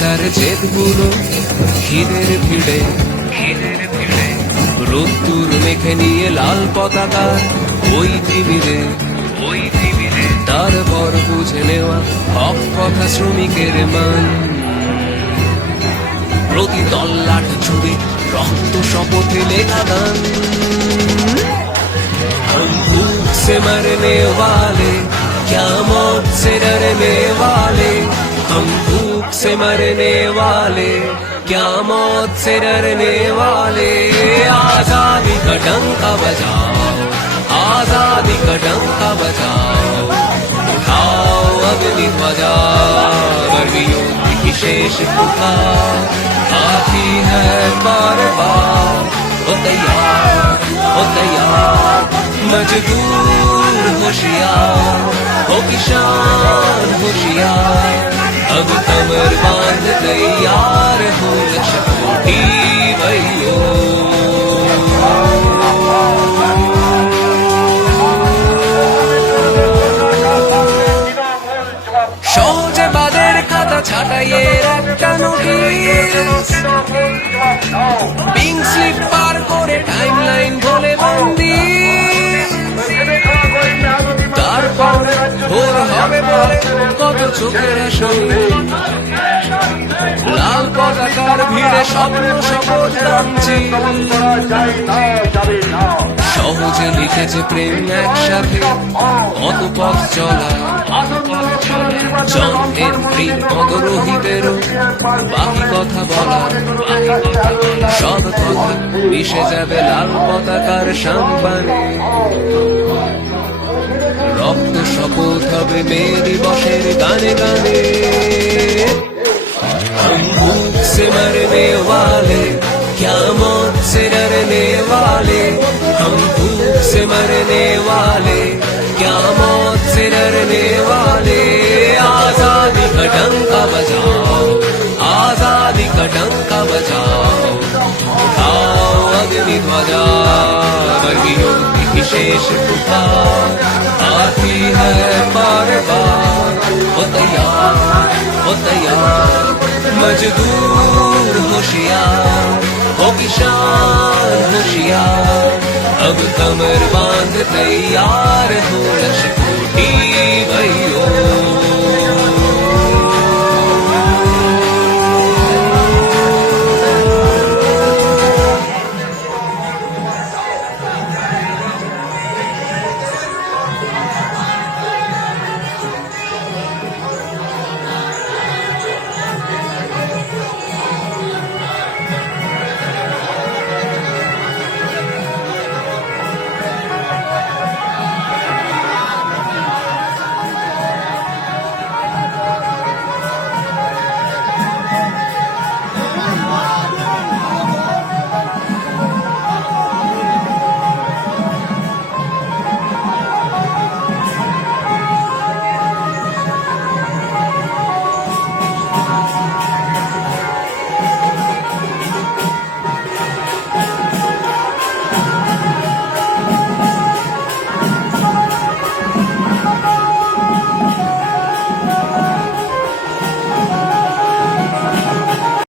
তার জেদগুলো খিদের ভিড়ে খিদের ভিড়ে রোদ্দুর মেখে নিয়ে লাল পতাকা ওই তিমিরে ওই তিমিরে তারপর বুঝে নেওয়া হক কথা শ্রমিকের মান প্রতি তল্লাট জুড়ে রক্ত শপথে লেখা গান हम भूख से मरने वाले मरने वाले, क्या मौत से डरने वाले? आज़ादी का डंका बजाओ, आज़ादी का डंका बजाओ। उठाओ अग्नि ध्वजा गर्मियों की विशेष पुकार आती है बार बार हो तैयार हो तैयार। मजदूर होशियार हो किसान होशियार। तैयार हो लक्ष्मी भैयो সহজে বাদের খাতা ছাটাইয়ের একটা নোটিশ পিঙ্ক স্লিপ পার করে টাইম লাইন বলে বন্দি তারপর ভোর হবে বলে কত চোখের সঙ্গে লাল পতাকার ভিড়ে স্বপ্ন শপথ নামছি সহজে লিখেছে প্রেম একসাথে অত পথ চলা জন্মের প্রিয় অগরহিতেরও বাকি কথা বলা। সব কথা মিশে যাবে লাল পতাকার সাম্বানে। রক্ত শপথ হবে মে দিবসের গানে গানে। हम भूख से मरने वाले, क्या मौत से डरने वाले, हम भूख से मरने वाले, क्या मौत से डरने वाले। आज़ादी का डंका बजाओ, आज़ादी का डंका बजाओ। उठाओ अग्नि ध्वजा वर्गियों की आती मजदूर होशियार हो किसान होशियार अब कमर बांध तैयार हो लक्ष्य